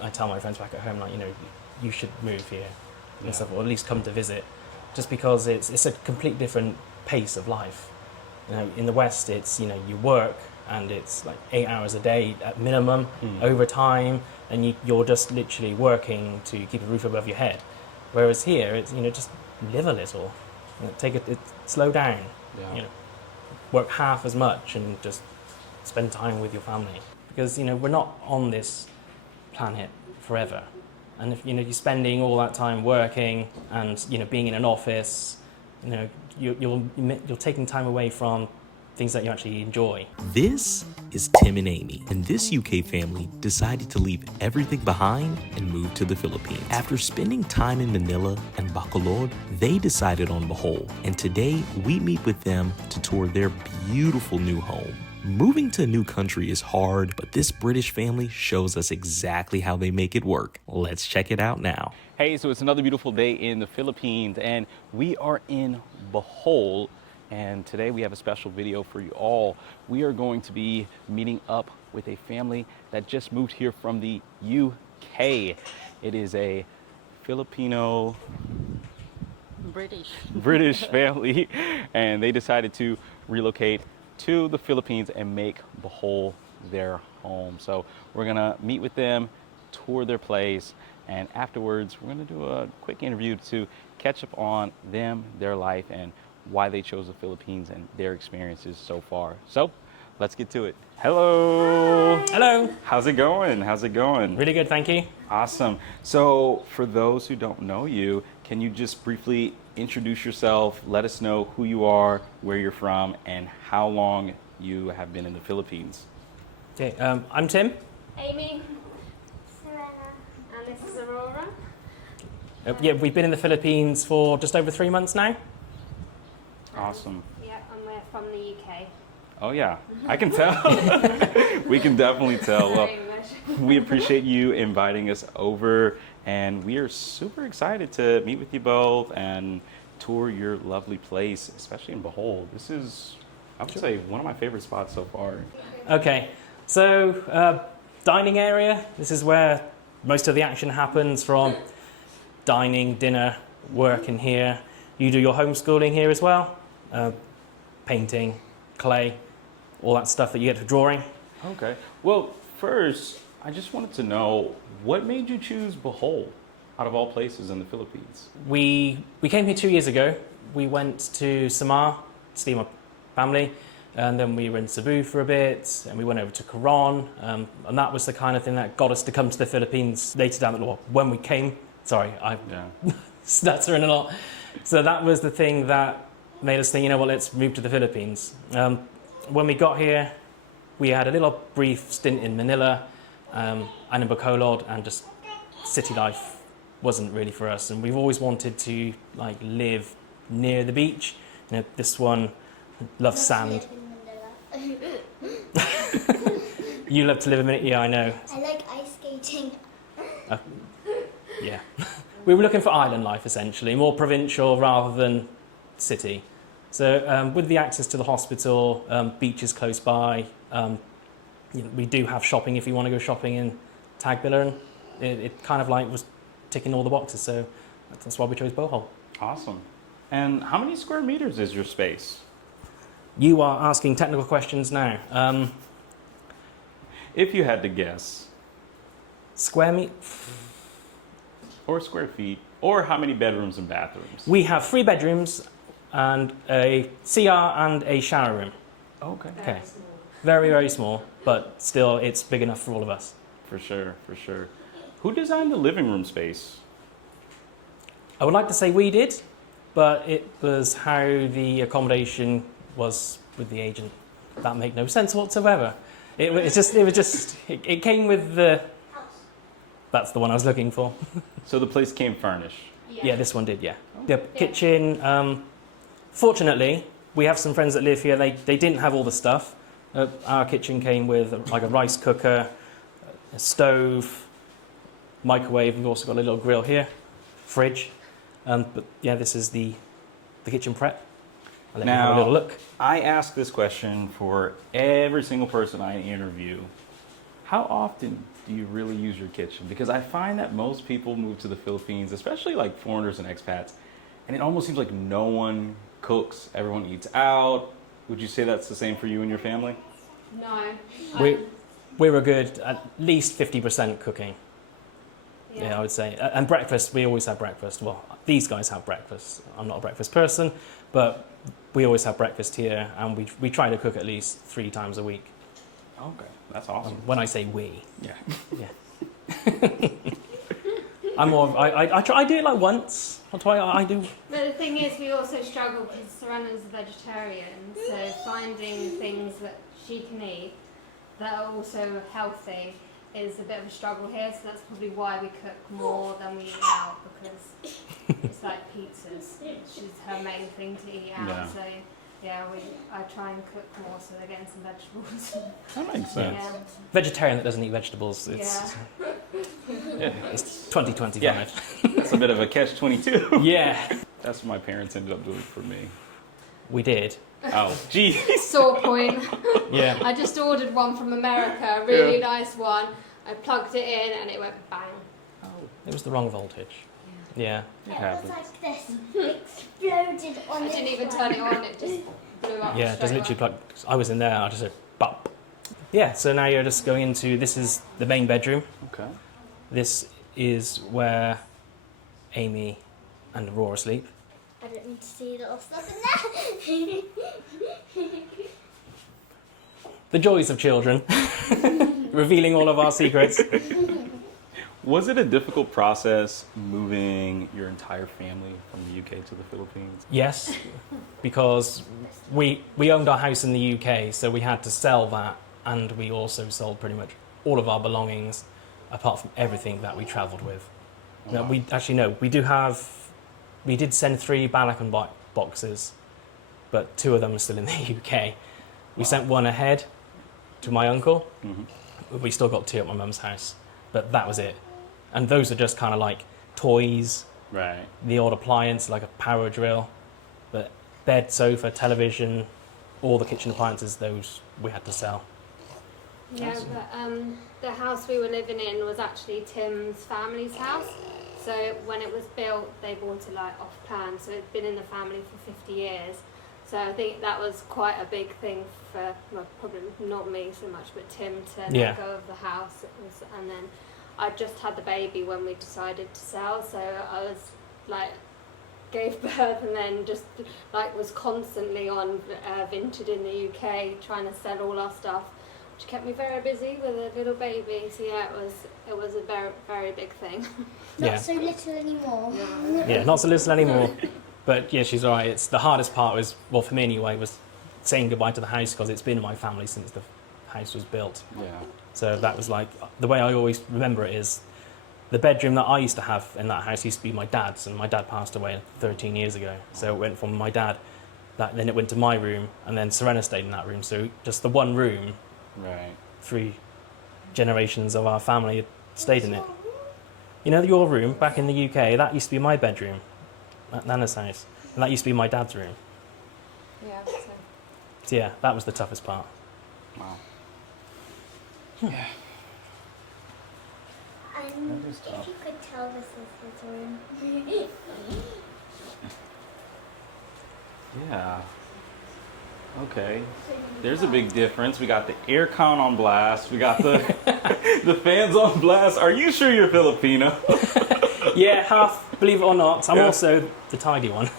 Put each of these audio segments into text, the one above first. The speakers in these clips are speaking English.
I tell my friends back at home, like, you should move here and stuff, or at least come to visit, just because it's a complete different pace of life. In the West, it's, you work and it's like 8 hours a day at minimum, overtime, and you're just literally working to keep a roof above your head. Whereas here, it's, just live a little, slow down, work half as much and just spend time with your family. Because, we're not on this planet forever. And if, you're spending all that time working and, being in an office, you're taking time away from things that you actually enjoy. This is Tim and Amy, and this UK family decided to leave everything behind and move to the Philippines. After spending time in Manila and Bacolod, they decided on Bohol, and today we meet with them to tour their beautiful new home. Moving to a new country is hard, but this British family shows us exactly how they make it work. Let's check it out now. Hey, so it's another beautiful day in the Philippines, and we are in Bohol. And today we have a special video for you all. We are going to be meeting up with a family that just moved here from the UK. It is a Filipino British family, and they decided to relocate to the Philippines and make Bohol their home. So we're gonna meet with them, tour their place, and afterwards we're gonna do a quick interview to catch up on them, their life, and why they chose the Philippines and their experiences so far. So let's get to it. Hello. Hi. Hello. How's it going? How's it going? Really good, thank you. Awesome. So for those who don't know you, can you just briefly introduce yourself, let us know who you are, where you're from, and how long you have been in the Philippines? Okay, I'm Tim. Amy. Savannah. And this is Aurora. Yeah, we've been in the Philippines for just over 3 months now. Awesome. Yeah, and we're from the UK. Oh yeah, I can tell. We can definitely tell. Well, we appreciate you inviting us over, and we are super excited to meet with you both and tour your lovely place, especially in Bohol. This is, I would say, one of my favorite spots so far. Okay, so dining area. This is where most of the action happens, from dining, dinner, work in here. You do your homeschooling here as well. Painting, clay, all that stuff that you get for drawing. Okay. Well, first, I just wanted to know, what made you choose Bohol out of all places in the Philippines? We came here 2 years ago. We went to Samar to see my family, and then we were in Cebu for a bit, and we went over to Coron, and that was the kind of thing that got us to come to the Philippines later down the line. When we came, sorry, I'm stuttering a lot. So that was the thing that made us think, let's move to the Philippines. When we got here, we had a little brief stint in Manila and in Bacolod, and just city life wasn't really for us. And we've always wanted to live near the beach. This one loves sand. You love to live in Manila? Yeah, I know. I like ice skating. Yeah. We were looking for island life, essentially, more provincial rather than city. So with the access to the hospital, beaches close by, we do have shopping if you want to go shopping in Tagbilaran. It kind of was ticking all the boxes, so that's why we chose Bohol. Awesome. And how many square meters is your space? You are asking technical questions now. If you had to guess. Square meter? Or square feet, or how many bedrooms and bathrooms? We have 3 bedrooms and a CR and a shower room. Okay. Okay. Very, very small, but still it's big enough for all of us. For sure, for sure. Who designed the living room space? I would like to say we did, but it was how the accommodation was with the agent. That made no sense whatsoever. It came with the... That's the one I was looking for. So the place came furnished? Yeah, this one did, yeah. The kitchen, fortunately, we have some friends that live here. They didn't have all the stuff. Our kitchen came with a rice cooker, a stove, microwave. We've also got a little grill here, fridge. But yeah, this is the kitchen prep. I'll let you have a little look. I ask this question for every single person I interview. How often do you really use your kitchen? Because I find that most people move to the Philippines, especially like foreigners and expats, and it almost seems like no one cooks. Everyone eats out. Would you say that's the same for you and your family? No. We're a good at least 50% cooking. Yeah, I would say. And breakfast, we always have breakfast. Well, these guys have breakfast. I'm not a breakfast person, but we always have breakfast here, and we try to cook at least 3 times a week. Okay, that's awesome. When I say we, Yeah. yeah. I'm more of, I do it like once or twice. I do. But the thing is, we also struggle because Serena's a vegetarian, so finding things that she can eat that are also healthy is a bit of a struggle here. So that's probably why we cook more than we eat out, because it's like pizzas. She's her main thing to eat out. Yeah. So yeah, I try and cook more so they're getting some vegetables. That makes sense. Yeah. Vegetarian that doesn't eat vegetables. It's Yeah. it's 2025. Yeah. That's a bit of a catch-22. Yeah, That's what my parents ended up doing for me. we did. Oh, geez. Sore point. Yeah. I just ordered one from America, a really nice one. I plugged it in and it went bang. It was the wrong voltage. Yeah. It It was happens. like this. Exploded on I its didn't even own. turn it on, it just blew up. Yeah, just straight literally away. plugged. I was in there, I just said, bop. Yeah, so now you're just going into, this is the main bedroom. Okay. This is where Amy and Aurora sleep. I don't need to see little stuff in there. The joys of children. Revealing all of our secrets. Was it a difficult process moving your entire family from the UK to the Philippines? Yes, because we owned our house in the UK, so we had to sell that, and we also sold pretty much all of our belongings, apart from everything that we travelled with. No, Wow. we did send 3 Balakan boxes, but 2 of them are still in the UK. We sent one ahead to my uncle. Mhm. We still got 2 at my mum's house, but that was it. And those are just kind of like toys, Right. the odd appliance like a power drill, but bed, sofa, television, all the kitchen appliances, those we had to sell. Yeah, Awesome. but the house we were living in was actually Tim's family's house. So when it was built, they bought it like off plan. So it'd been in the family for 50 years. So I think that was quite a big thing for, well, probably not me so much, but Tim to Yeah. let go of the house. And then I just had the baby when we decided to sell. So I was like, gave birth and then just like was constantly on Vinted in the UK trying to sell all our stuff, which kept me very busy with a little baby. So yeah, it was a very, very big thing. Not Yeah. so little anymore. Yeah, not so little anymore. But yeah, she's right. It's the hardest part was, well, for me anyway, was saying goodbye to the house because it's been in my family since the house was built. Yeah. So that was like, the way I always remember it is the bedroom that I used to have in that house used to be my dad's, and my dad passed away 13 years ago. So it went from my dad, then it went to my room, and then Serena stayed in that room. So just the one room, Right. 3 generations of our family had stayed in it. You know, your room back in the UK, that used to be my bedroom at Nana's house, and that used to be my dad's room. Yeah. So yeah, that was the toughest part. Wow. And That is tough. if you could tell this is his room. Yeah. Okay. There's a big difference. We got the air con on blast. We got the the fans on blast. Are you sure you're Filipino? Yeah, half, believe it or not. I'm Yeah. also the tidy one.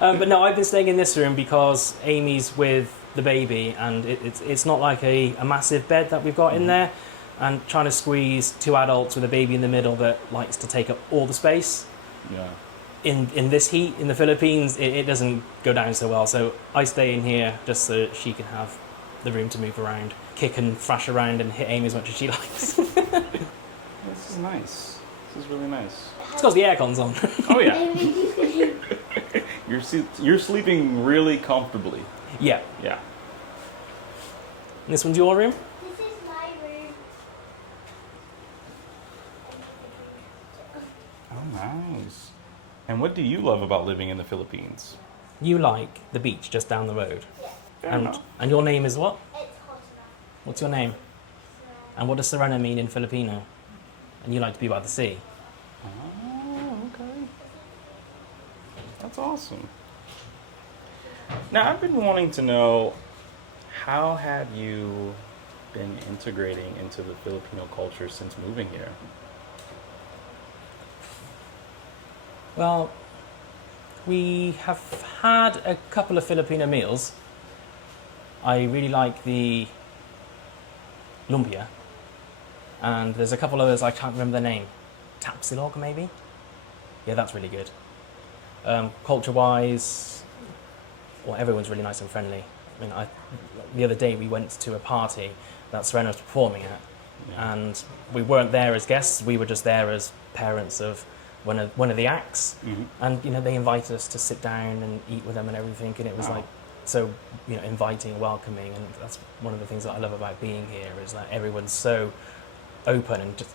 But no, I've been staying in this room because Amy's with the baby, and it's not like a massive bed that we've got in there, and trying to squeeze 2 adults with a baby in the middle that likes to take up all the space. Yeah. In this heat in the Philippines, it doesn't go down so well. So I stay in here just so that she can have the room to move around, kick and thrash around, and hit Amy as much as she likes. This is nice. This is really nice. It's because the aircon's on. Oh yeah. You're sleeping really comfortably. Yeah. Yeah. And this one's your room? This is my room. Oh, nice. And what do you love about living in the Philippines? You like the beach just down the road. Fair And enough. your name is what? It's hot enough. What's your name? And what does Serena mean in Filipino? And you like to be by the sea. Oh, okay. That's awesome. Now, I've been wanting to know, how have you been integrating into the Filipino culture since moving here? Well, we have had a couple of Filipino meals. I really like the lumpia. And there's a couple others, I can't remember the name. Tapsilog, maybe? Yeah, that's really good. Culture-wise, well, everyone's really nice and friendly. I mean, the other day we went to a party that Serena was performing at, and we weren't there as guests, we were just there as parents of one of the acts. Mm-hmm. And, they invited us to sit down and eat with them and everything, and it was like so, inviting and welcoming, and that's one of the things that I love about being here, is that everyone's so open and just,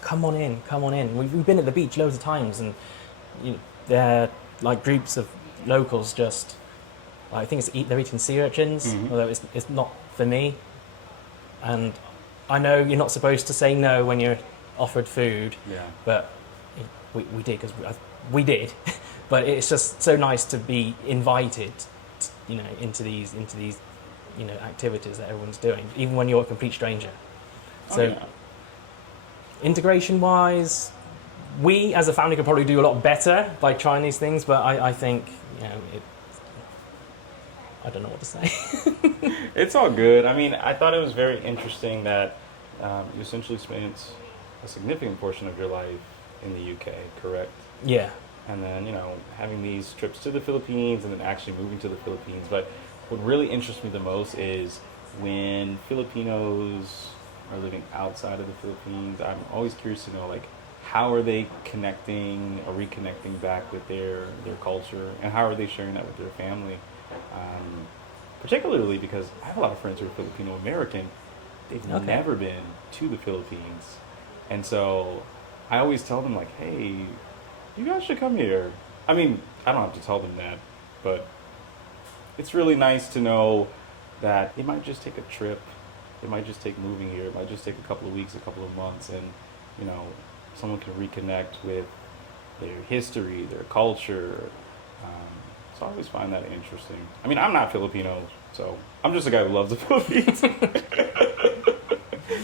come on in. We've been at the beach loads of times, and they're like groups of locals just, I think they're eating sea urchins, although it's not for me. And I know you're not supposed to say no when you're offered food, but we did, because we did. But it's just so nice to be invited, into these activities that everyone's doing, even when you're a complete stranger. So integration-wise, we as a family could probably do a lot better by trying these things, but I think, I don't know what to say. It's all good. I mean, I thought it was very interesting that you essentially spent a significant portion of your life in the UK, correct? Yeah. And then, having these trips to the Philippines and then actually moving to the Philippines. But what really interests me the most is when Filipinos are living outside of the Philippines, I'm always curious to know, like, how are they connecting or reconnecting back with their culture, and how are they sharing that with their family? Particularly because I have a lot of friends who are Filipino American. They've never been to the Philippines. And so I always tell them, like, hey, you guys should come here. I mean, I don't have to tell them that, but it's really nice to know that it might just take a trip. It might just take moving here. It might just take a couple of weeks, a couple of months, and, someone can reconnect with their history, their culture. So I always find that interesting. I mean, I'm not Filipino, so I'm just a guy who loves the Philippines.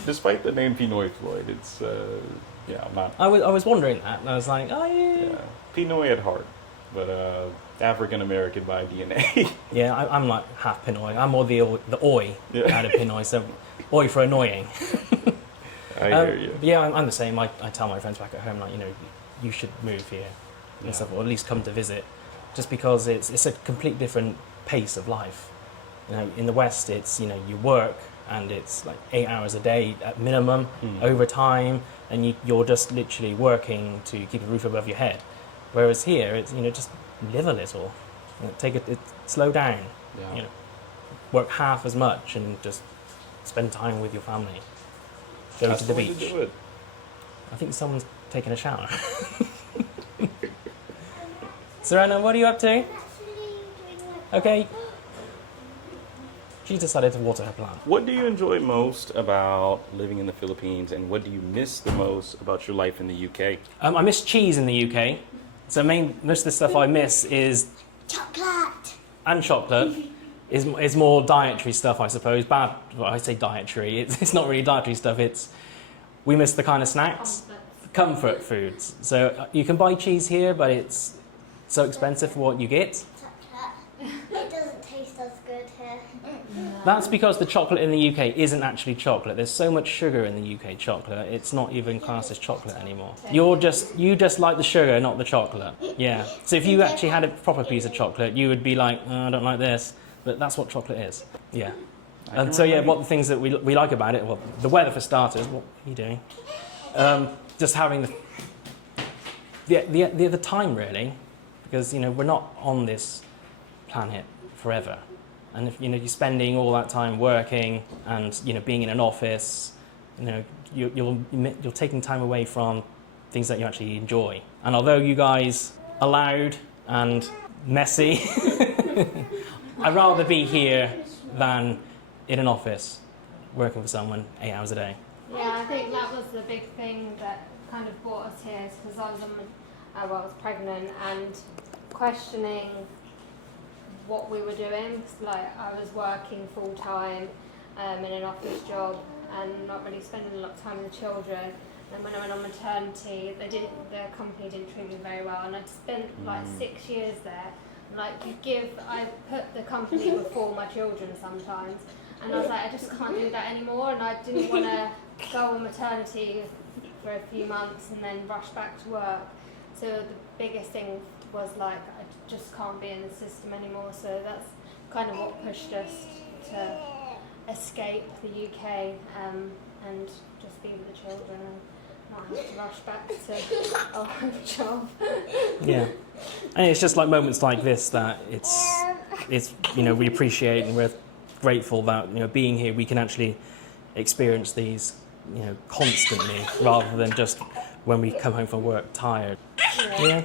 Despite the name Pinoy Floyd, it's, I'm not. I was wondering that, and I was like, oh, yeah. Pinoy at heart, but African American by DNA. Yeah, I'm like half Pinoy. I'm more the oi out of Pinoy, so oi for annoying. I hear you. Yeah, I'm the same. I tell my friends back at home, like, you should move here and stuff, or at least come to visit, just because it's a complete different pace of life. In the West, it's, you work, and it's like 8 hours a day at minimum, overtime, and you're just literally working to keep a roof above your head. Whereas here, it's, just live a little, take it slow down, work half as much, and just spend time with your family. Go to the beach. Do it. I think someone's taking a shower. Serena, what are you up to? Okay. She decided to water her plant. What do you enjoy most about living in the Philippines, and what do you miss the most about your life in the UK? I miss cheese in the UK. So most of the stuff I miss is Chocolate. and chocolate is more dietary stuff, I suppose. I say dietary. It's not really dietary stuff. We miss the kind of snacks, comfort foods. So you can buy cheese here, but it's so expensive for what you get. Chocolate. It doesn't taste as good here. That's because the chocolate in the UK isn't actually chocolate. There's so much sugar in the UK chocolate. It's not even classed as chocolate anymore. You just like the sugar, not the chocolate. Yeah. So if you actually had a proper piece of chocolate, you would be like, oh, I don't like this. But that's what chocolate is. Yeah. And so what the things that we like about it? Well, the weather for starters. What are you doing? Just having the time, really, because we're not on this planet forever. And if you're spending all that time working and being in an office, you're taking time away from things that you actually enjoy. And although you guys are loud and messy, I'd rather be here than in an office working for someone 8 hours a day. Yeah, I think that was the big thing that kind of brought us here, because I was pregnant and questioning what we were doing. 'Cause, like, I was working full time in an office job and not really spending a lot of time with the children. And when I went on maternity, the company didn't treat me very well, and I'd spent like 6 years there. Like, I put the company before my children sometimes, and I was like, I just can't do that anymore, and I didn't want to go on maternity for a few months and then rush back to work. So the biggest thing was like, I just can't be in the system anymore. So that's kind of what pushed us to escape the UK and just be with the children and not have to rush back to our job. Yeah, and it's just like moments like this that it's we appreciate, and we're grateful that being here we can actually experience these constantly rather than just when we come home from work tired. Yeah.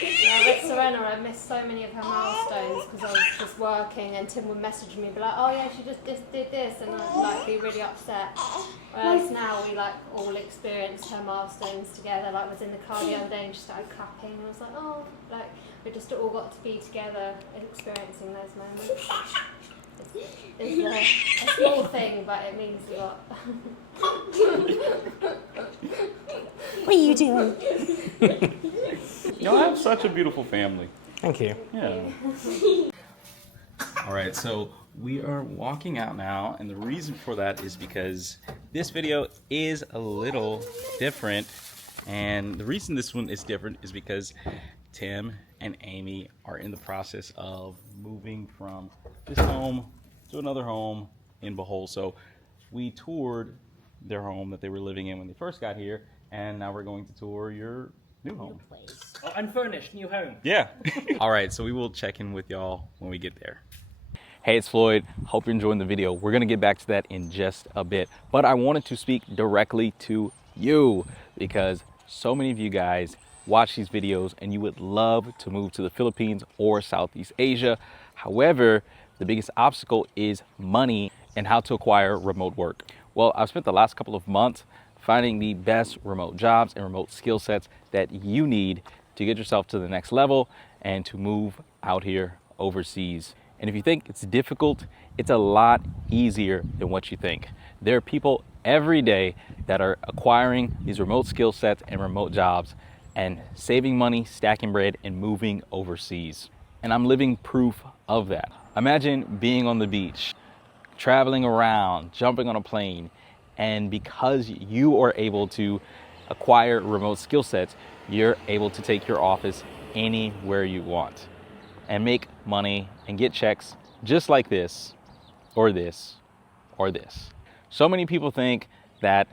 Yeah, with Serena, I missed so many of her milestones because I was just working, and Tim would message me, be like, "Oh yeah, she just did this," and I'd like be really upset. Whereas now we like all experienced her milestones together. Like, I was in the car the other day and she started clapping, and I was like, "Oh," like we just all got to be together, experiencing those moments. It's a small thing, but it means a lot. What are you doing? Y'all have such a beautiful family. Thank you. Yeah. All right, so we are walking out now, and the reason for that is because this video is a little different. And the reason this one is different is because Tim and Amy are in the process of moving from this home to another home in Bohol. So we toured their home that they were living in when they first got here, and now we're going to tour your new home. Oh, unfurnished, new home. Yeah. All right, so we will check in with y'all when we get there. Hey, it's Floyd. Hope you're enjoying the video. We're gonna get back to that in just a bit, but I wanted to speak directly to you because so many of you guys watch these videos and you would love to move to the Philippines or Southeast Asia. However, the biggest obstacle is money and how to acquire remote work. Well, I've spent the last couple of months finding the best remote jobs and remote skill sets that you need to get yourself to the next level and to move out here overseas. And if you think it's difficult, it's a lot easier than what you think. There are people every day that are acquiring these remote skill sets and remote jobs and saving money, stacking bread, and moving overseas. And I'm living proof of that. Imagine being on the beach, traveling around, jumping on a plane, and because you are able to acquire remote skill sets, you're able to take your office anywhere you want and make money and get checks just like this, or this, or this. So many people think that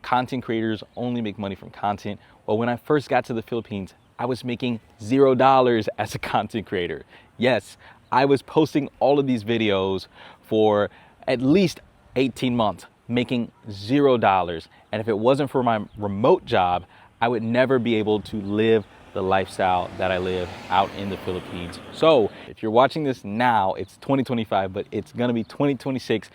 content creators only make money from content. Well, when I first got to the Philippines, I was making $0 as a content creator. Yes, I was posting all of these videos for at least 18 months, making $0. And if it wasn't for my remote job, I would never be able to live the lifestyle that I live out in the Philippines. So if you're watching this now, it's 2025, but it's gonna be 2026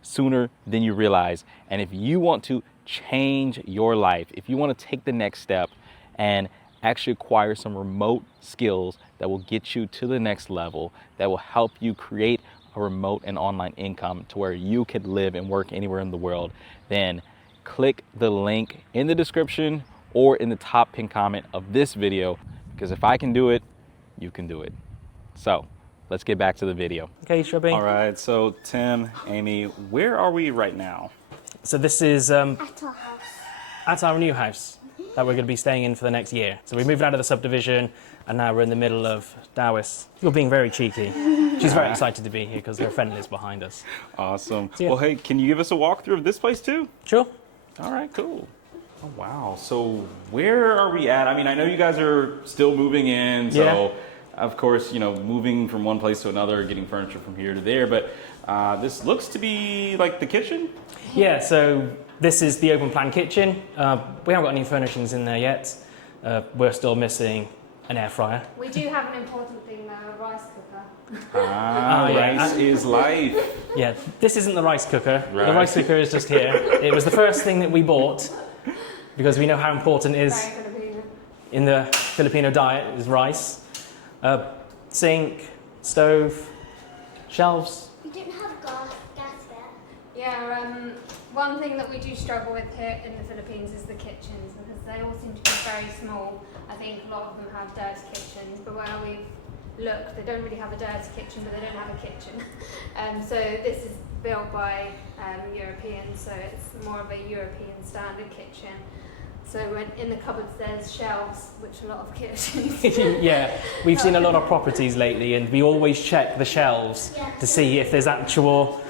sooner than you realize. And if you want to change your life, if you want to take the next step and actually acquire some remote skills that will get you to the next level, that will help you create a remote and online income to where you could live and work anywhere in the world, then click the link in the description or in the top pinned comment of this video, because if I can do it, you can do it. So let's get back to the video. Okay, Shrubby. All right, so Tim, Amy, where are we right now? So this is At our house. at our new house that we're going to be staying in for the next year. So we moved out of the subdivision, and now we're in the middle of Dawis. You're being very cheeky. She's very excited to be here because her friend lives behind us. Awesome. Yeah. Well, hey, can you give us a walkthrough of this place too? Sure. All right, cool. Oh, wow. So where are we at? I mean, I know you guys are still moving in, so Yeah. of course, moving from one place to another, getting furniture from here to there, but this looks to be like the kitchen? Yeah, so this is the open plan kitchen. We haven't got any furnishings in there yet. We're still missing an air fryer. We do have an important thing though, a rice cooker. Ah, Oh, yeah. rice is life. Yeah, this isn't the rice cooker. Right. The rice cooker is just here. It was the first thing that we bought because we know how important it is Very Filipino. in the Filipino diet is rice. Sink, stove, shelves. We don't have gas there. Yeah, one thing that we do struggle with here in the Philippines is the kitchens because they all seem to be very small. I think a lot of them have dirty kitchens, but where we've looked, they don't really have a dirty kitchen, but they don't have a kitchen. So this is built by Europeans, so it's more of a European standard kitchen. So when in the cupboards there's shelves, which a lot of kitchens. Yeah, we've seen a lot of properties lately, and we always check the shelves to see if there's actual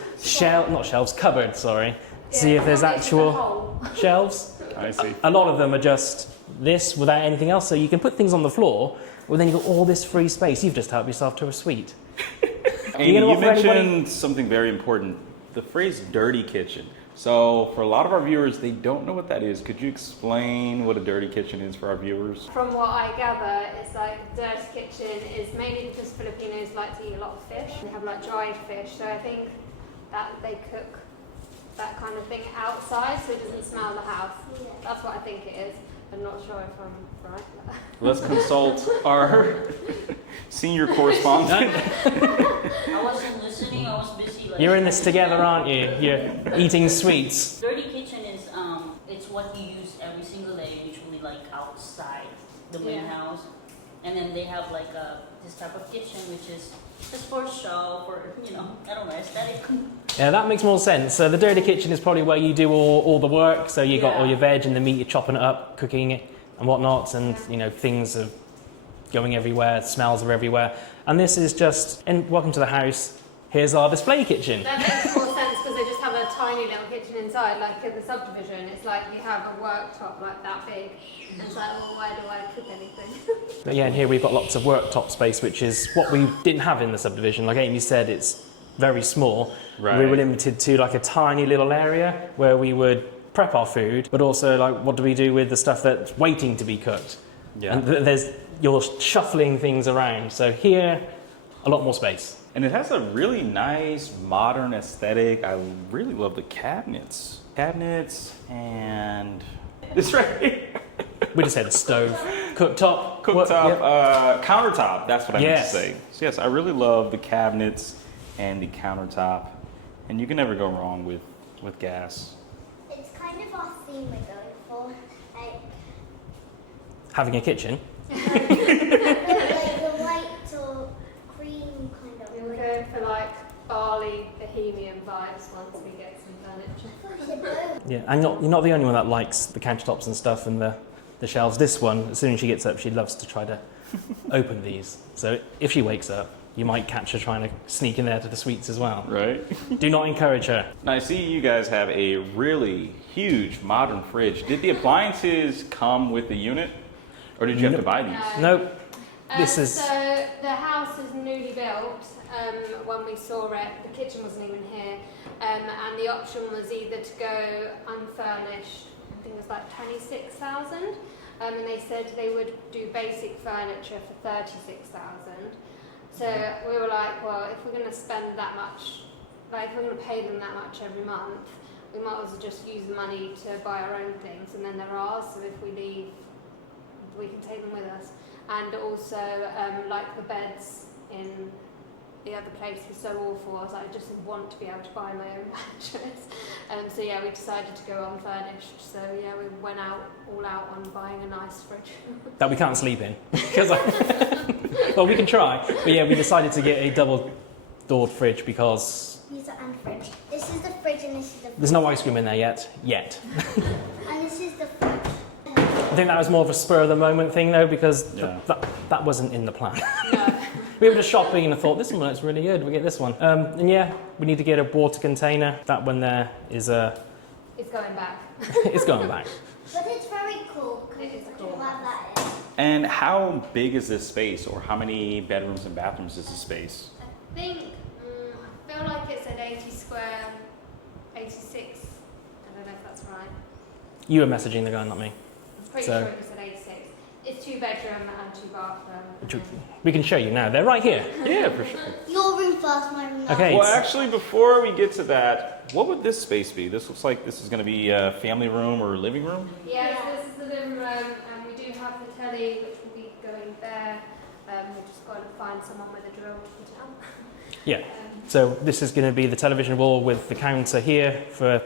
cupboards, sorry. See if there's actual shelves. I see. A lot of them are just this without anything else, so you can put things on the floor, well then you've got all this free space. You've just helped yourself to a suite. Amy, gonna you offer anybody- mentioned something very important, the phrase dirty kitchen. So for a lot of our viewers, they don't know what that is. Could you explain what a dirty kitchen is for our viewers? From what I gather, it's like dirty kitchen is mainly because Filipinos like to eat a lot of fish. They have like dried fish, so I think that they cook that kind of thing outside so it doesn't smell the house. Yeah. That's what I think it is. I'm not sure if I'm right. Let's consult our senior correspondent. I wasn't listening, I was busy. Like, You're in this together, aren't you? You're eating sweets. Dirty kitchen is it's what you use every single day, usually like outside the main Yeah. house. And then they have like this type of kitchen which is just for show, for I don't know, aesthetic. Yeah, that makes more sense. So the dirty kitchen is probably where you do all the work. So you got all your veg and the meat, you're chopping it up, cooking it and whatnot, and things are going everywhere, smells are everywhere. And this is just, and welcome to the house. Here's our display kitchen. That makes more sense because they just have a tiny little kitchen inside, like in the subdivision. It's like you have a worktop like that big. And it's like, well, where do I cook anything? But yeah, and here we've got lots of worktop space, which is what we didn't have in the subdivision. Like Amy said, it's very small. Right. We were limited to like a tiny little area where we would prep our food, but also like what do we do with the stuff that's waiting to be cooked? Yeah. And you're shuffling things around. So here, a lot more space. And it has a really nice modern aesthetic. I really love the cabinets. And this right here. We just had stove, cooktop, Countertop. That's what I meant to Yes. say. So yes, I really love the cabinets and the countertop. And you can never go wrong with gas. It's kind of our theme we're going for. Like, Having a kitchen. like the white or cream kind of. We were going for like Bali, Bohemian vibes once we get some furniture. Yeah, and you're not the only one that likes the countertops and stuff and the shelves. This one, as soon as she gets up, she loves to try to open these. So if she wakes up, you might catch her trying to sneak in there to the suites as well. Right? Do not encourage her. Now I see you guys have a really huge modern fridge. Did the appliances come with the unit? Or did you have to buy these? Nope. This is... So the house is newly built. When we saw it, the kitchen wasn't even here, and the option was either to go unfurnished. I think it was like 26,000, and they said they would do basic furniture for 36,000. So we were like, well, if we're going to spend that much, like if we're going to pay them that much every month, we might as well just use the money to buy our own things, and then they're ours. So if we leave, we can take them with us. And also, like the beds in the other place was so awful. I was like, I just want to be able to buy my own mattress. So yeah, we decided to go unfurnished. So yeah, we went all out on buying a nice fridge. that we can't sleep in. Well, we can try. But yeah, we decided to get a double-doored fridge because These are unfridge. This is the fridge and this is the there's no ice cream in there yet. and this is the fridge. I think that was more of a spur-of-the-moment thing, though, because Yeah. that wasn't in the plan. No. We were just shopping and I thought, this one looks really good, we'll get this one. And yeah, we need to get a water container. That one there is It's going back. it's going back. But it's very cool because It is it's cool. have that in. And how big is this space, or how many bedrooms and bathrooms is this space? I think, I feel like it's at 80 square, 86. I don't know if that's right. You were messaging the guy, not me. I'm pretty So- sure it was at 86. It's 2-bedroom and 2-bathroom. We can show you now. They're right here. Yeah, for sure. Your room first, my room last. Okay. Well, actually, before we get to that, what would this space be? This looks like this is going to be a family room or living room. Yeah, so this is the living room, and we do have the telly, which will be going there. We've just got to find someone with a drill to tell. Yeah. So this is going to be the television wall with the counter here for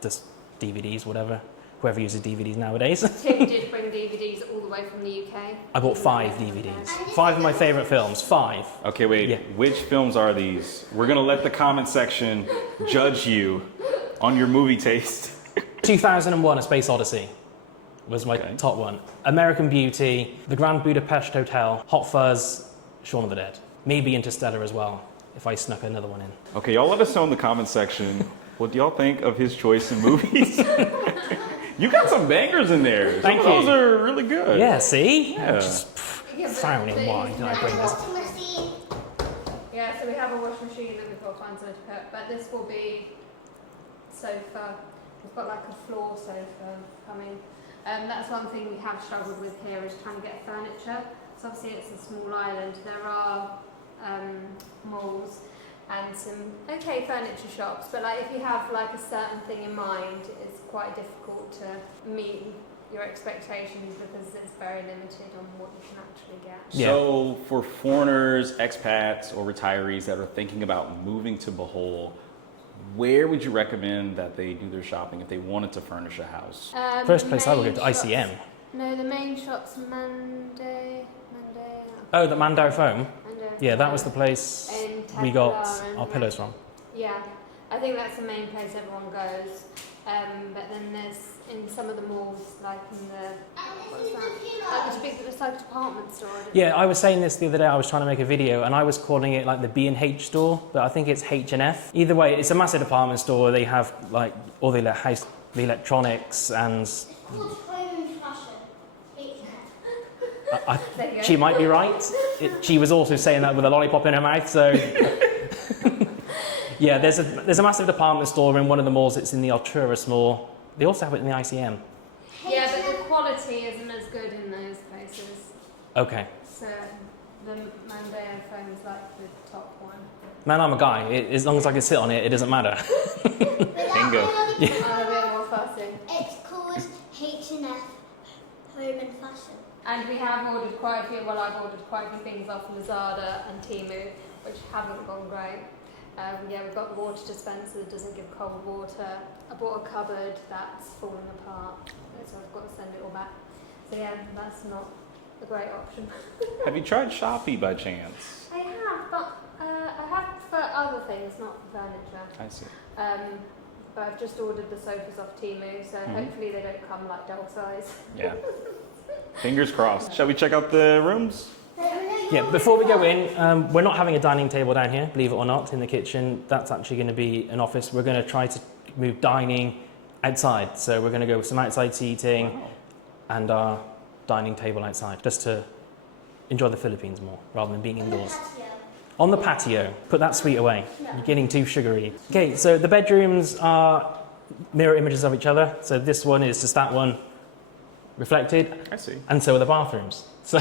just DVDs, whatever. Whoever uses DVDs nowadays. Tim did bring DVDs all the way from the UK. I bought 5 DVDs. 5 of my favourite films. 5. Okay, wait. Yeah. Which films are these? We're going to let the comment section judge you on your movie taste. 2001: A Space Odyssey was my Okay. top one. American Beauty, The Grand Budapest Hotel, Hot Fuzz, Shaun of the Dead. Maybe Interstellar as well, if I snuck another one in. Okay, y'all let us know in the comment section what do y'all think of his choice in movies. You got some bangers in there. Thank Some of you. those are really good. Yeah, see? Yeah. Just frowning, why did I bring this? Washing machine. Yeah, so we have a washing machine that we've got to find somewhere to put, but this will be sofa. We've got like a floor sofa coming. That's one thing we have struggled with here is trying to get furniture. So obviously it's a small island. There are malls and some okay furniture shops, but like if you have like a certain thing in mind, it's quite difficult to meet your expectations because it's very limited on what you can actually get. Yeah. So for foreigners, expats, or retirees that are thinking about moving to Bohol, where would you recommend that they do their shopping if they wanted to furnish a house? First place I would go Main to, shops- ICM. No, the main shop's Monday. Oh, the Mandau Foam? Monday. Yeah, that was the place In we got Tekla and- our pillows from. Yeah, I think that's the main place everyone goes. But then there's in some of the malls, like in the what's that? Like it's like a department store. isn't it? Yeah, I was saying this the other day. I was trying to make a video, and I was calling it like the B&H store, but I think it's H&F. Either way, it's a massive department store. They have like all the house, the electronics, and It's called home and fashion. There you go. she might be right. She was also saying that with a lollipop in her mouth. So yeah, there's a massive department store in one of the malls. It's in the Alturas Mall. They also have it in the ICM. Yeah, but the quality isn't as good in those places. Okay. So the Mandeo phone's like the top one. Man, I'm a guy. As long as I can sit on it, it doesn't matter. Bingo. I'm a bit more fussy. It's called H&F Home and Fashion. And we have ordered quite a few, well I've ordered quite a few things off Lazada and Temu, which haven't gone great. Yeah, we've got the water dispenser that doesn't give cold water. I bought a cupboard that's falling apart, so I've got to send it all back. So yeah, that's not a great option. Have you tried Shopee by chance? I have, but I have for other things, not for furniture. I see. But I've just ordered the sofas off Temu, so hopefully they don't come like doll size. Yeah. Fingers crossed. Shall we check out the rooms? Yeah, before we go in, we're not having a dining table down here, believe it or not, in the kitchen. That's actually going to be an office. We're going to try to move dining outside. So we're going to go with some outside seating and our dining table outside, just to enjoy the Philippines more, rather than being indoors. On the patio. Put that sweet away. You're getting too sugary. Okay, so the bedrooms are mirror images of each other. So this one is just that one reflected, I see. and so are the bathrooms. So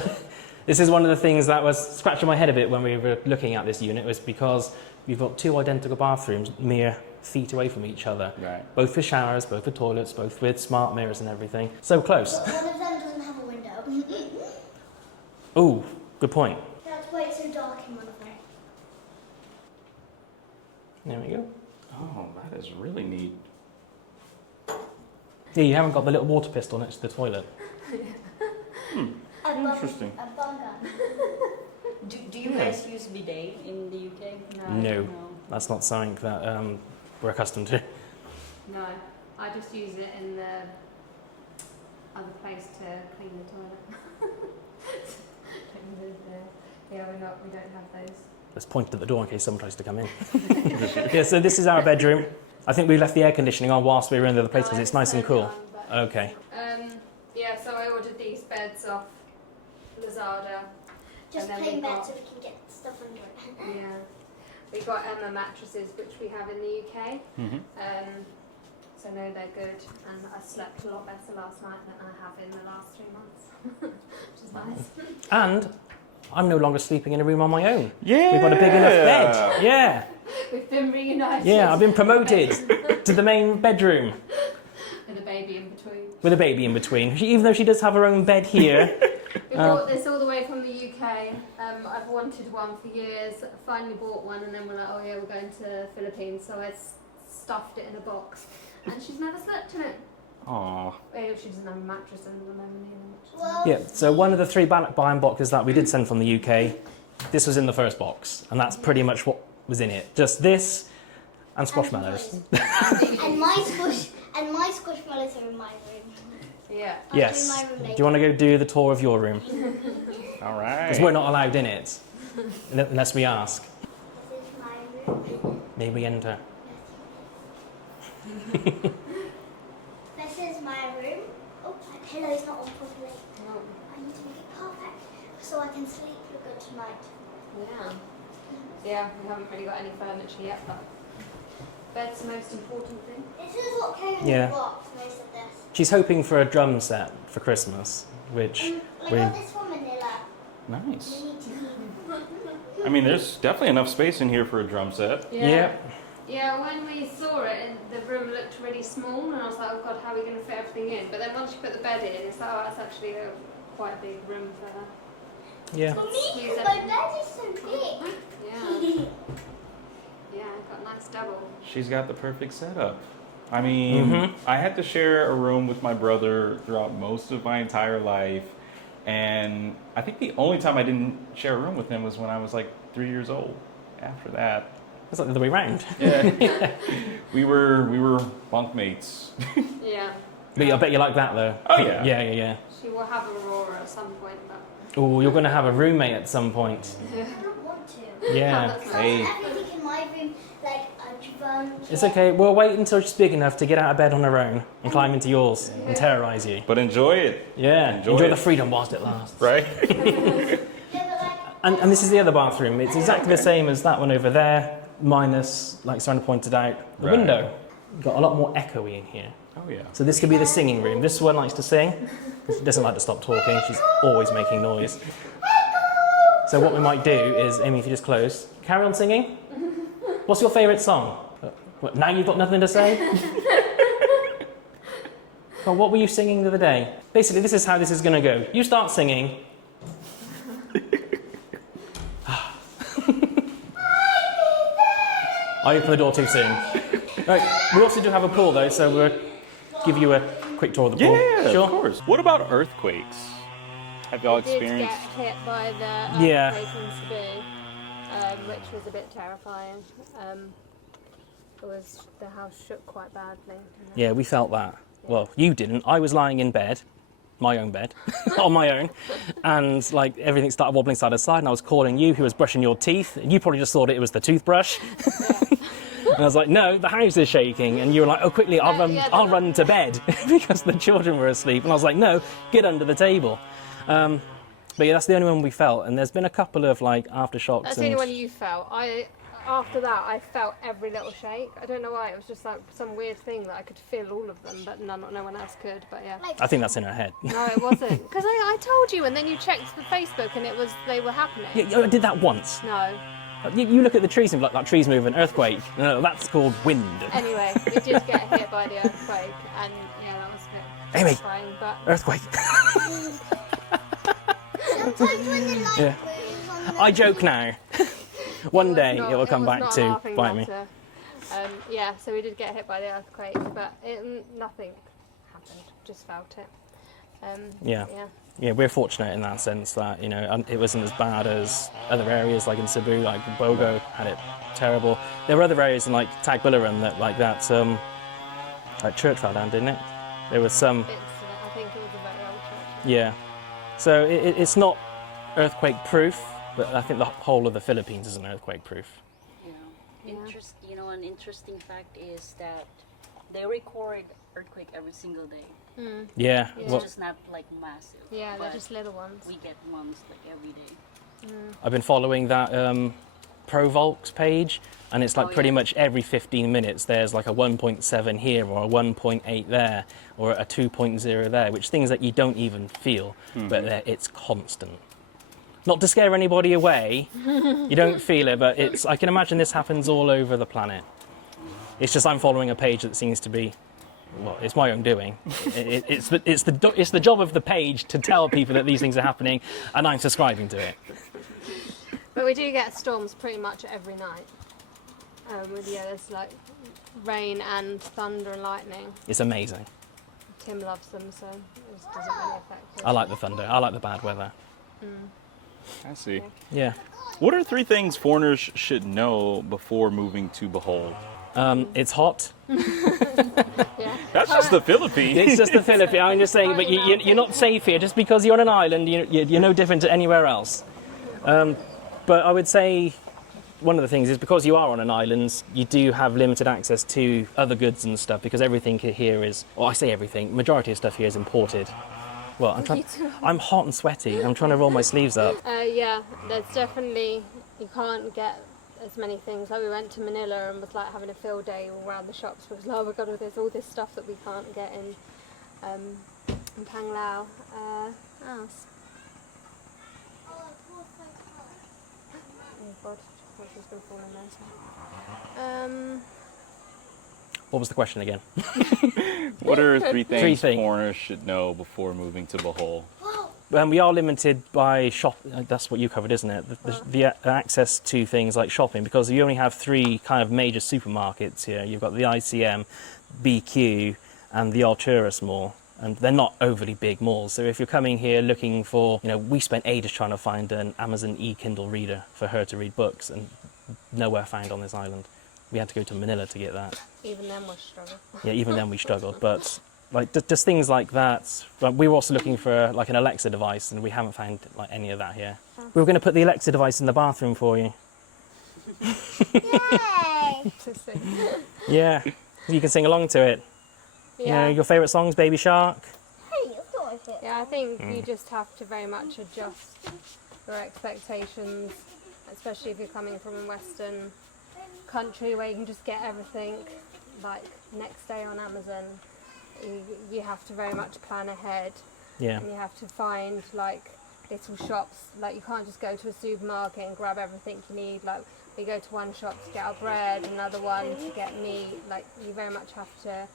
this is one of the things that was scratching my head a bit when we were looking at this unit, was because we've got 2 identical bathrooms mere feet away from each other. Right. Both for showers, both for toilets, both with smart mirrors and everything. So close. But one of them doesn't have a window. Ooh, good point. That's why it's so dark in one of them. There we go. Oh, that is really neat. Yeah, you haven't got the little water pistol next to the toilet. Interesting. A bunker. Do you guys use bidet in the UK? No. That's not something that we're accustomed to. No, I just use it in the other place to clean the toilet. Yeah, we don't have those. Let's point at the door in case someone tries to come in. Yeah, so this is our bedroom. I think we left the air conditioning on whilst we were in the other place because it's nice and cool. Okay. Yeah, so I ordered these beds off Lazada. Just And then plain we've bed got- so we can get stuff under it. Yeah. We got Emma mattresses, which we have in the UK. So no, they're good. And I slept a lot better last night than I have in the last 3 months. That's nice. And I'm no longer sleeping in a room on my own. Yeah. We've got a big enough bed. Yeah. We've been reunited. Yeah, I've been promoted to the main bedroom. With a baby in between. With a baby in between. Even though she does have her own bed here. We bought this all the way from the UK. I've wanted one for years. Finally bought one, and then we're like, oh yeah, we're going to Philippines. So I stuffed it in a box, and she's never slept in it. Aw. She doesn't have a mattress in the moment either. Well, Yeah, so one of the 3 buying boxes that we did send from the UK, this was in the first box, and that's pretty much what was in it. Just this and squashmallows. and my squishmallows are in my room. Yeah. I'll Yes. do my room Do later. you want to go do the tour of your room? All right. Because we're not allowed in it, unless we ask. This is my room. May we enter? This is my room. Oh, my pillow's not on properly. Oh, I need to make it perfect so I can sleep good tonight. yeah. Yeah, we haven't really got any furniture yet, but bed's the most important thing. This is what came in Yeah. the box, most of this. She's hoping for a drum set for Christmas, which I we... got this from Manila. Nice. We need to I mean, there's definitely enough space in here for a drum set. Yeah. Yeah, when we saw it, the room looked really small, and I was like, oh god, how are we going to fit everything in? But then once you put the bed in, it's like, oh, that's actually quite a big room for her. Yeah. For me, because my bed is so big. Yeah. Yeah, got a nice double. She's got the perfect setup. I mean, Mhm. I had to share a room with my brother throughout most of my entire life. And I think the only time I didn't share a room with him was when I was like 3 years old. After that, It's like the other way round. yeah, we were bunkmates. Yeah. But I bet you like that though. Oh, yeah. Yeah. She will have Aurora at some point, but Oh, you're going to have a roommate at some point. I don't want to. Yeah. Because Hey. everything in my room, like a drum It's kit. okay. We'll wait until she's big enough to get out of bed on her own and climb into yours and terrorise you. But enjoy it, Yeah. Enjoy Enjoy it. the freedom whilst it lasts. right? Yeah, but like, And this is the other bathroom. It's exactly the same as that one over there, minus, like Sarah pointed out, the Right. window. You've got a lot more echoey in here. Oh yeah. So this could be the singing room. This one likes to sing. She doesn't like to stop talking. She's always making noise. So what we might do is, Amy, if you just close, carry on singing. What's your favourite song? What, now you've got nothing to say? Well, what were you singing the other day? Basically, this is how this is going to go. You start singing. I opened the door too soon. Right, we also do have a pool though, so we'll give you a quick tour of the pool. Yeah, Sure. of course. What about earthquakes? Have y'all we did experienced? get hit by the Yeah. earthquake in Cebu, which was a bit terrifying. The house shook quite badly. Yeah, we felt that. Well, you didn't. I was lying in bed, my own bed, on my own, and like everything started wobbling side to side. And I was calling you, who was brushing your teeth, and you probably just thought it was the toothbrush. And I was like, "No, the house is shaking." And you were like, "Oh, quickly, I'll run to bed," because the children were asleep. And I was like, "No, get under the table." But yeah, that's the only one we felt. And there's been a couple of like aftershocks. That's the only one you felt. After that, I felt every little shake. I don't know why. It was just like some weird thing that I could feel all of them, but no one else could. But yeah. I think that's in her head. No, it wasn't. Because I told you, and then you checked the Facebook, and they were happening. Yeah, I did that once. No. You look at the trees and be like, that tree's moving, earthquake. No, that's called wind. Anyway, we did get hit by the earthquake, and yeah, that was a bit Amy. terrifying. But Earthquake. sometimes when the light Yeah. moves on the I joke now. One day it will come was back not a to laughing bite me. matter. Yeah, so we did get hit by the earthquake, but nothing happened. Just felt it. Yeah. Yeah. Yeah, we're fortunate in that sense that, it wasn't as bad as other areas like in Cebu, like Bogo had it terrible. There were other areas in like Tagbilaran that like church fell down, didn't it? There was some, I think it was a very old church. yeah. So it's not earthquake proof, but I think the whole of the Philippines isn't earthquake proof. Yeah. An interesting fact is that they record earthquake every single day. Yeah. Yeah. It's Well, just not like massive. Yeah, they're but just little ones. we get ones like every day. I've been following that ProVolks page, and it's like Oh, pretty yeah. much every 15 minutes there's like a 1.7 here or a 1.8 there or a 2.0 there, which things that you don't even feel, but it's constant. Not to scare anybody away, you don't feel it, but I can imagine this happens all over the planet. It's just I'm following a page that seems to be, well, it's my own doing. It's the job of the page to tell people that these things are happening, and I'm subscribing to it. But we do get storms pretty much every night. There's like rain and thunder and lightning. It's amazing. Tim loves them, so it just doesn't really affect us. I like the thunder. I like the bad weather. I see. Yeah. What are 3 things foreigners should know before moving to Bohol? It's hot. Yeah. That's just the Philippines. It's just the Philippines. I'm just saying, but you're not safe here just because you're on an island. You're no different to anywhere else. But I would say one of the things is because you are on an island, you do have limited access to other goods and stuff because everything here is, well, I say everything, majority of stuff here is imported. Well, I'm hot and sweaty. I'm trying to roll my sleeves up. Yeah, there's definitely, you can't get as many things. Like we went to Manila and was like having a field day all around the shops because, oh my god, there's all this stuff that we can't get in Panglao. What else? Oh god, I thought she was going to fall in there. What was the question again? What are 3 things things. foreigners should know before moving to Bohol? We are limited by shop. That's what you covered, isn't it? The access to things like shopping, because you only have 3 kind of major supermarkets here. You've got the ICM, BQ, and the Alturas Mall, and they're not overly big malls. So if you're coming here looking for, we spent ages trying to find an Amazon e-Kindle reader for her to read books, and nowhere found on this island. We had to go to Manila to get that. Even then we struggled. Yeah, even then we struggled, but. Like just things like that. But we were also looking for like an Alexa device, and we haven't found like any of that here. We were going to put the Alexa device in the bathroom for you. Yay! Yeah, you can sing along to it. Yeah. Your favourite songs, Baby Shark. Hey, you thought of it. Yeah, I think you just have to very much adjust your expectations, especially if you're coming from a Western country where you can just get everything like next day on Amazon. You have to very much plan ahead, Yeah, and you have to find like little shops. Like you can't just go to a supermarket and grab everything you need. Like we go to one shop to get our bread, another one to get meat. Like you very much have to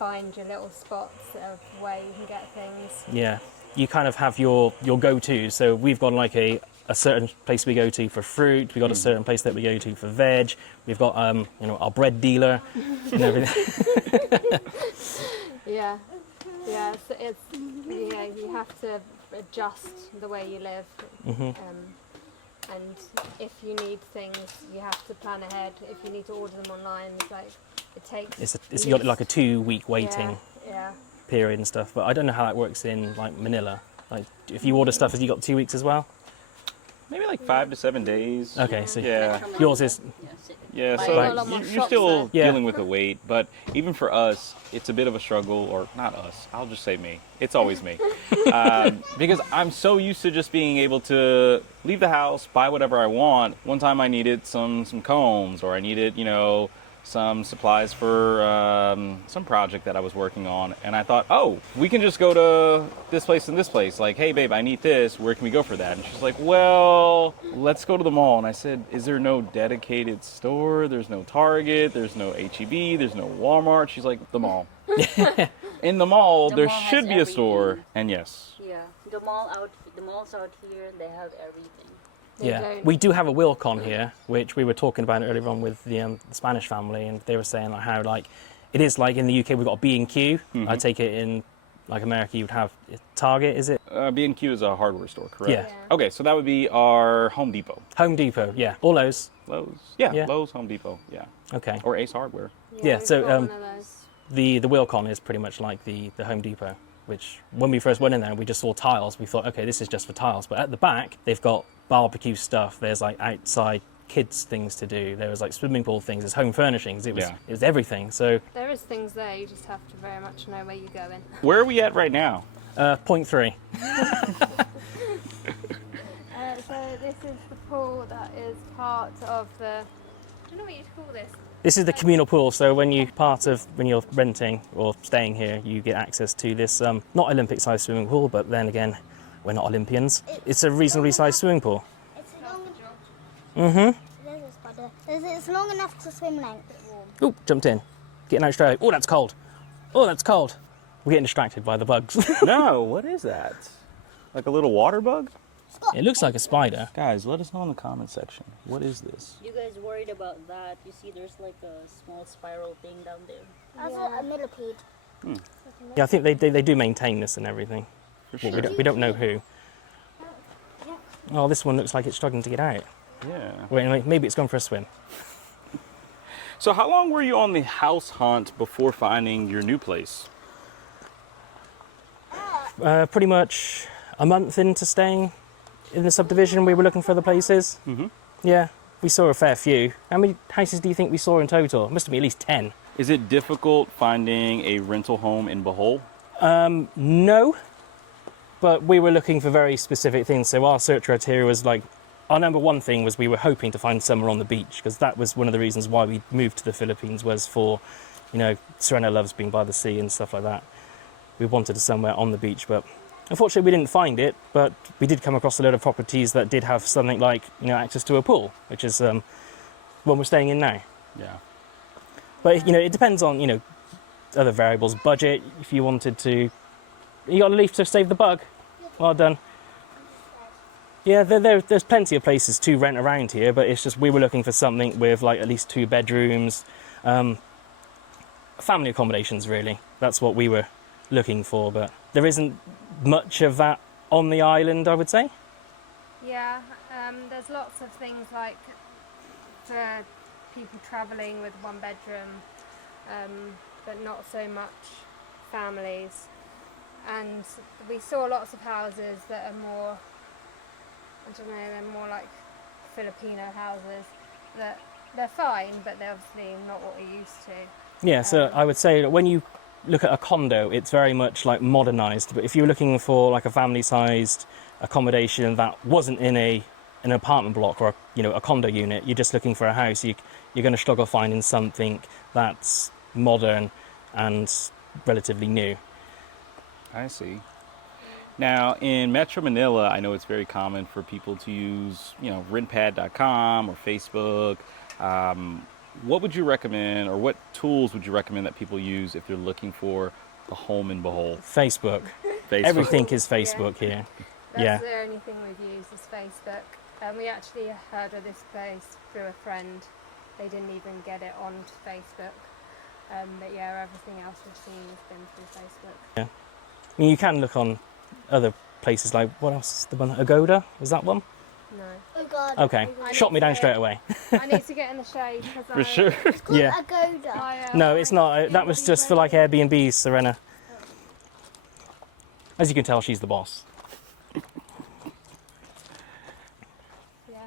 find your little spots of where you can get things. yeah. You kind of have your go-to. So we've got like a certain place we go to for fruit. We've got a certain place that we go to for veg. We've got our bread dealer and everything. Yeah, so you have to adjust the way you live, and if you need things, you have to plan ahead. If you need to order them online, it's like it takes. It's got like a 2-week waiting Yeah. period and stuff. But I don't know how that works in like Manila. Like if you order stuff, have you got 2 weeks as well? Maybe like 5 to 7 days. Okay, so Yeah. yours is. Yeah, Like, so got a lot more you're shops still there. Yeah. dealing with the wait, but even for us, it's a bit of a struggle, or not us, I'll just say me. It's always me. Because I'm so used to just being able to leave the house, buy whatever I want. One time I needed some combs, or I needed, some supplies for some project that I was working on, and I thought, oh, we can just go to this place and this place. Like, hey, babe, I need this. Where can we go for that? And she's like, well, let's go to the mall. And I said, is there no dedicated store? There's no Target. There's no H-E-B. There's no Walmart. She's like, the mall. In the mall, The there mall has should be a store. everything. And yes. Yeah, the malls out here, they have everything. They Yeah, don't. we do have a Wilcon here, which we were talking about earlier on with the Spanish family, and they were saying like how like it is like in the UK we've got B&Q. I take it in like America you'd have Target, is it? B&Q is a hardware store, correct? Yeah. Okay, so that would be our Home Depot. Home Depot, yeah, all those. Lowe's. Yeah, Yeah. Lowe's, Home Depot, yeah. Okay, Or Ace Hardware. Yeah, we've so, got one of those. the Wilcon is pretty much like the Home Depot, which when we first went in there we just saw tiles. We thought, okay, this is just for tiles, but at the back they've got barbecue stuff. There's like outside kids things to do. There was like swimming pool things. There's home furnishings. It was everything. So There is things there. You just have to very much know where you're going. Where are we at right now? 0.3. So this is the pool that is part of the, I don't know what you'd call this. This is the communal pool, so when you're renting or staying here, you get access to this not Olympic-sized swimming pool, but then again, we're not Olympians. It's a reasonably sized swimming pool. It's long. Mm-hmm. There's a spider. It's long enough to swim length. Oh, jumped in. Getting out straight. Oh, that's cold. Oh, that's cold. We're getting distracted by the bugs. No, what is that? Like a little water bug? It looks like a spider. Guys, let us know in the comment section. What is this? You guys worried about that? You see, there's like a small spiral thing down there. That's a millipede. Yeah, I think they do maintain this and everything. For Well, sure. we don't know who. Oh, this one looks like it's struggling to get out. Yeah. Wait, maybe it's gone for a swim. So how long were you on the house hunt before finding your new place? Pretty much a month into staying in the subdivision, we were looking for other places. Mm-hmm. Yeah, we saw a fair few. How many houses do you think we saw in total? It must have been at least 10. Is it difficult finding a rental home in Bohol? No, but we were looking for very specific things. So our search criteria was like, our number one thing was we were hoping to find somewhere on the beach, because that was one of the reasons why we moved to the Philippines, was for, you know, Serena loves being by the sea and stuff like that. We wanted somewhere on the beach, but unfortunately we didn't find it, but we did come across a lot of properties that did have something like, you know, access to a pool, which is one we're staying in now. Yeah. But, you know, it depends on, you know, other variables. Budget, if you wanted to... You got a leaf to save the bug. Well done. Yeah, there's plenty of places to rent around here, but it's just we were looking for something with like at least 2 bedrooms. Family accommodations, really. That's what we were looking for, but there isn't much of that on the island, I would say. Yeah, there's lots of things like for people travelling with 1 bedroom, but not so much families. And we saw lots of houses that are more, I don't know, they're more like Filipino houses, that they're fine, but they're obviously not what we're used to. Yeah, so I would say that when you look at a condo, it's very much like modernised. But if you're looking for like a family-sized accommodation that wasn't in an apartment block or a condo unit, you're just looking for a house. You're going to struggle finding something that's modern and relatively new. I see. Now, in Metro Manila, I know it's very common for people to use, rentpad.com or Facebook. What would you recommend, or what tools would you recommend that people use if they're looking for a home in Bohol? Facebook. Facebook. Everything is Facebook here. That's the only thing we've used is Facebook. We actually heard of this place through a friend. They didn't even get it onto Facebook. But yeah, everything else we've seen has been through Facebook. Yeah. I mean, you can look on other places like, what else is the one? Agoda? Was that one? No. Oh God. Okay. Shot me down straight away. I need to get in the shade. For sure. It's called Yeah. Agoda. No, it's not. That was just for like Airbnbs, Serena. As you can tell, she's the boss. Yeah.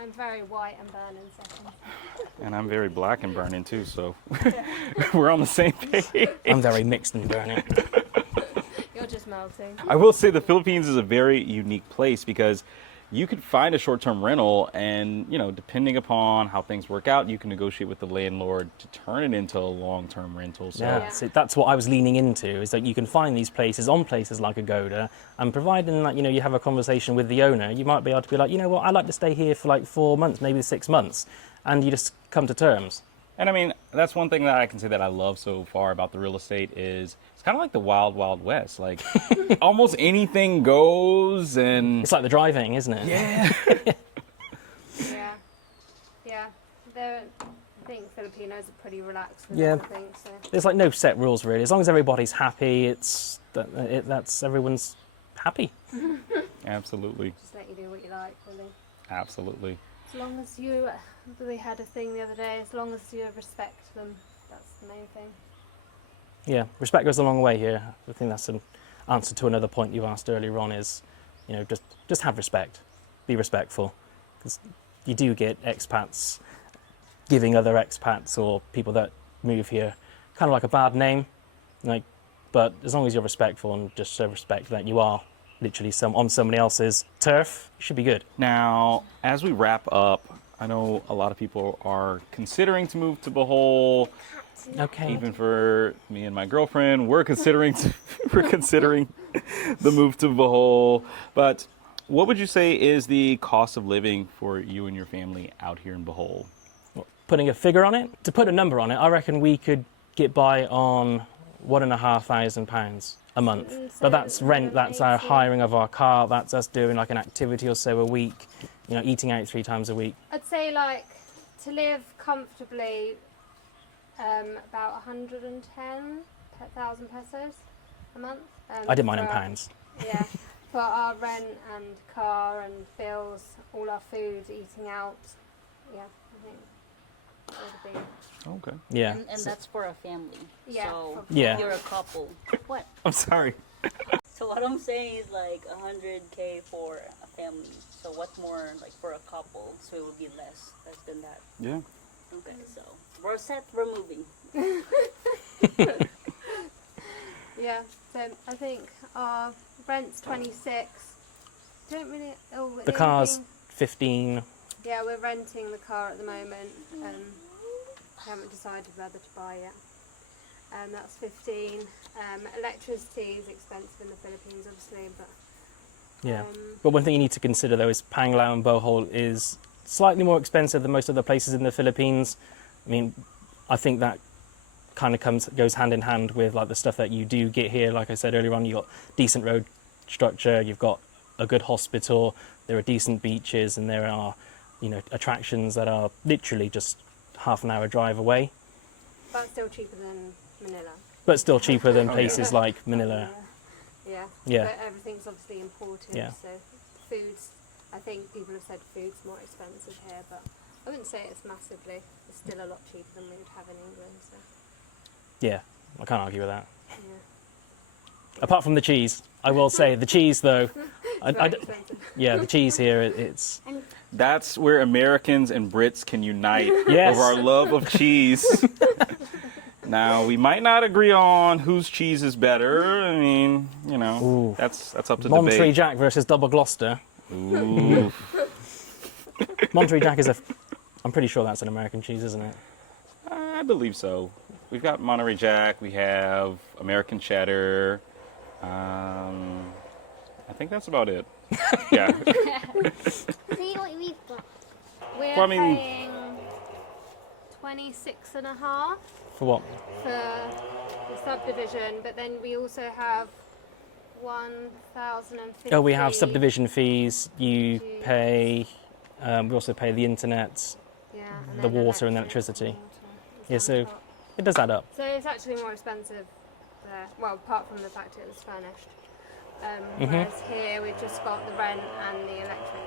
I'm very white and burning seconds. And I'm very black and burning too, so we're on the same page. I'm very mixed and burning. You're just melting. I will say the Philippines is a very unique place because you could find a short-term rental and, depending upon how things work out, you can negotiate with the landlord to turn it into a long-term rental. So Yeah, so that's what I was leaning into, is that you can find these places on places like Agoda, and providing that, you have a conversation with the owner, you might be able to be like, I'd like to stay here for like 4 months, maybe 6 months, and you just come to terms. And I mean, that's one thing that I can say that I love so far about the real estate is it's kind of like the wild, wild west. Like almost anything goes, and It's like the driving, isn't it? yeah. Yeah. I think Filipinos are pretty relaxed with Yeah. everything. So. There's like no set rules really. As long as everybody's happy, that's everyone's happy. Absolutely. Just let you do what you like, really. Absolutely. As long as we had a thing the other day, as long as you respect them, that's the main thing. Yeah, respect goes a long way here. I think that's an answer to another point you asked earlier on is, just have respect. Be respectful. Because you do get expats giving other expats or people that move here kind of like a bad name. But as long as you're respectful and just show respect that you are literally on somebody else's turf, it should be good. Now, as we wrap up, I know a lot of people are considering to move to Bohol. Okay. Even for me and my girlfriend, we're considering the move to Bohol. But what would you say is the cost of living for you and your family out here in Bohol? Putting a figure on it, to put a number on it, I reckon we could get by on £1,500 a month. But that's rent, that's our hiring of our car, that's us doing like an activity or so a week, eating out 3 times a week. I'd say like to live comfortably, about 110,000 pesos a month. I did mine in for- pounds. Yeah, for our rent and car and bills, all our food, eating out. Yeah, I think that would be. Okay. Yeah. And that's for a family. Yeah, So Yeah. you're a couple. What? I'm sorry. So what I'm saying is like 100K for a family. So what's more like for a couple? So it would be less than that. Yeah. Okay, so we're set. We're moving. Yeah, so I think our rent's 26. Don't really. Oh, The car's anything- 15. Yeah, we're renting the car at the moment. We haven't decided whether to buy yet. That's 15. Electricity is expensive in the Philippines, obviously, but Yeah. But one thing you need to consider though is Panglao and Bohol is slightly more expensive than most other places in the Philippines. I mean, I think that kind of goes hand in hand with like the stuff that you do get here. Like I said earlier on, you've got decent road structure, you've got a good hospital, there are decent beaches, and there are, attractions that are literally just half an hour drive away, but still cheaper than Manila. but still cheaper than Oh, yeah. places like Manila. Yeah. Yeah. But everything's obviously imported, Yeah. so foods. I think people have said food's more expensive here, but I wouldn't say it's massively. It's still a lot cheaper than we would have in England. So Yeah, I can't argue with that. yeah, Apart from the cheese, I will say the cheese though. it's very expensive. Yeah, the cheese here, it's That's where Americans and Brits can unite Yes. over our love of cheese. Now, we might not agree on whose cheese is better. I mean, Ooh. that's up to Monterey debate. Jack versus Double Gloucester. Ooh. Monterey Jack is I'm pretty sure that's an American cheese, isn't it? I believe so. We've got Monterey Jack. We have American Cheddar. I think that's about it. Yeah. See what we've got. We're Well, I mean- paying 26.5 For what? for the subdivision, but then we also have 1,050. Oh, we have subdivision fees. You Fees. pay. We also pay the internet. Yeah, the then water and electric electricity. and Yeah, water. so it does add up. So it's actually more expensive there. Well, apart from the fact it was furnished. Mhm. Whereas here we've just got the rent and the electric.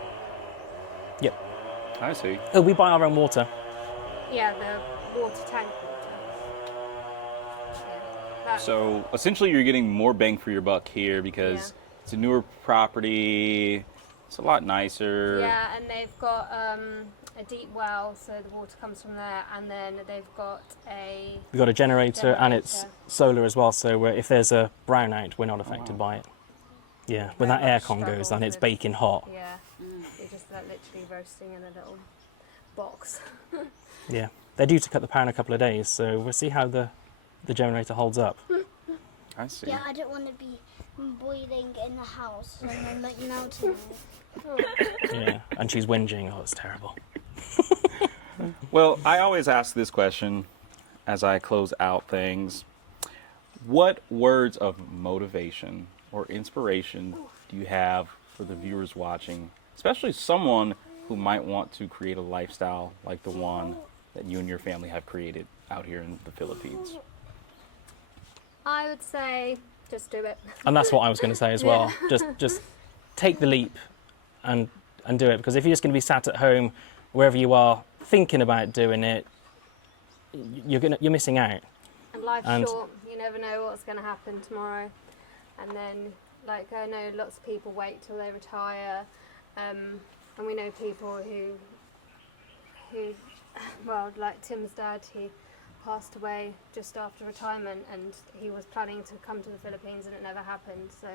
Yep. I see. Oh, we buy our own water. Yeah, the water tank water. Yeah, that- So essentially, you're getting more bang for your buck here because Yeah. it's a newer property. It's a lot nicer. Yeah, and they've got a deep well, so the water comes from there, and then they've got a We've got a generator, and it's Generator. solar as well. So if there's a brownout, we're not affected wow. by it. Yeah, when that Very much aircon goes on, it's struggled with- baking hot. yeah. You're just like literally roasting in a little box. Yeah, they're due to cut the power in a couple of days, so we'll see how the generator holds up. I see. Yeah, I don't want to be boiling in the house and then like melting. Yeah, and she's whinging. Oh, it's terrible. Well, I always ask this question as I close out things. What words of motivation or inspiration do you have for the viewers watching, especially someone who might want to create a lifestyle like the one that you and your family have created out here in the Philippines? I would say just do it. And that's what I was going to say as well. Just take the leap and do it, because if you're just going to be sat at home wherever you are thinking about doing it, you're missing out. And life's And- short. You never know what's going to happen tomorrow. And then, like, I know lots of people wait till they retire. And we know people who, well, like Tim's dad, he passed away just after retirement, and he was planning to come to the Philippines and it never happened. So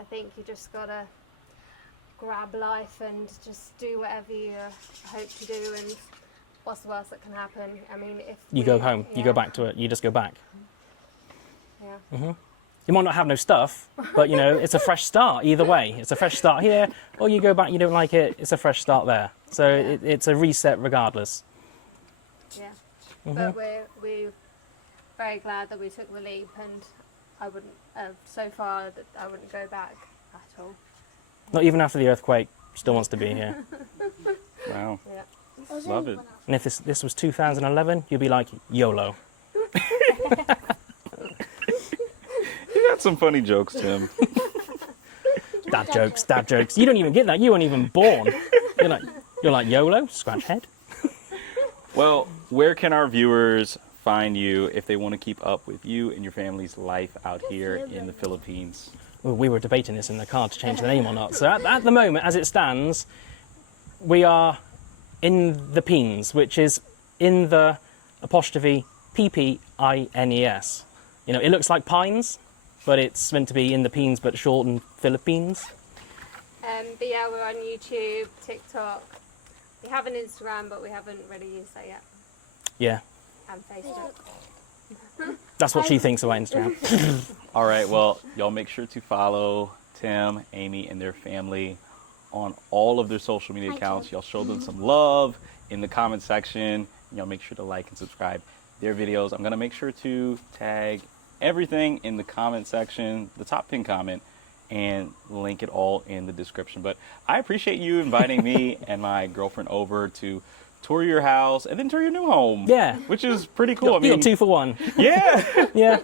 I think you just gotta grab life and just do whatever you hope to do, and what's the worst that can happen? I mean, if You go home, you go back to it, you just go back. Yeah. You might not have no stuff, but you know, it's a fresh start either way. It's a fresh start here, or you go back, you don't like it, it's a fresh start there. So it's a reset regardless. Yeah. But we're very glad that we took the leap, and I wouldn't, so far, that I wouldn't go back at all. Not even after the earthquake, still wants to be here. Wow. Yeah. Love it. And if this was 2011, you'd be like, YOLO. You got some funny jokes, Tim. Dad jokes. You don't even get that. You weren't even born. You're like YOLO, scratch head. Well, where can our viewers find you if they want to keep up with you and your family's life out here in the Philippines? Well, we were debating this in the car to change the name or not. So at the moment, as it stands, we are in the Pines, which is in the apostrophe P-P-I-N-E-S. You know, it looks like pines, but it's meant to be in the Pines, but shortened Philippines. But yeah, we're on YouTube, TikTok. We have an Instagram, but we haven't really used that yet. Yeah, And Facebook. that's what she thinks about Instagram. All right, well, y'all make sure to follow Tim, Amy, and their family on all of their social media accounts. Y'all show them some love in the comment section. Y'all make sure to like and subscribe their videos. I'm going to make sure to tag everything in the comment section, the top pinned comment, and link it all in the description. But I appreciate you inviting me and my girlfriend over to tour your house and then tour your new home. Yeah. Which is pretty cool. You got 2 for 1. Yeah. Yeah.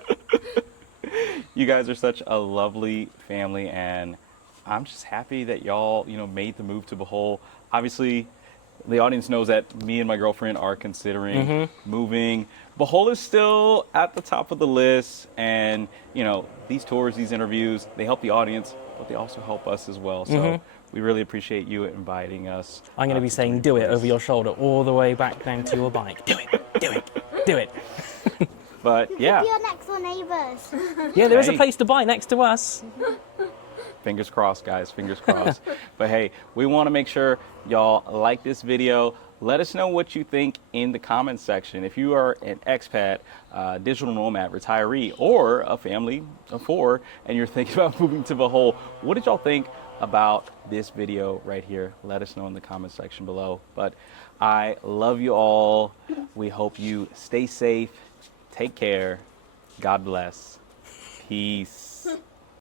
You guys are such a lovely family, and I'm just happy that y'all, made the move to Bohol. Obviously, the audience knows that me and my girlfriend are considering moving. Bohol is still at the top of the list, and these tours, these interviews, they help the audience, but they also help us as well. So we really appreciate you inviting us. I'm going to be saying do it over your shoulder all the way back down to your bike. Do it. But yeah, Your next door neighbours. Yeah, there is a Hey. place to buy next to us. fingers crossed, guys, fingers crossed. But hey, we want to make sure y'all like this video. Let us know what you think in the comments section. If you are an expat, digital nomad, retiree, or a family of 4, and you're thinking about moving to Bohol, what did y'all think about this video right here? Let us know in the comments section below. But I love you all. We hope you stay safe. Take care. God bless. Peace.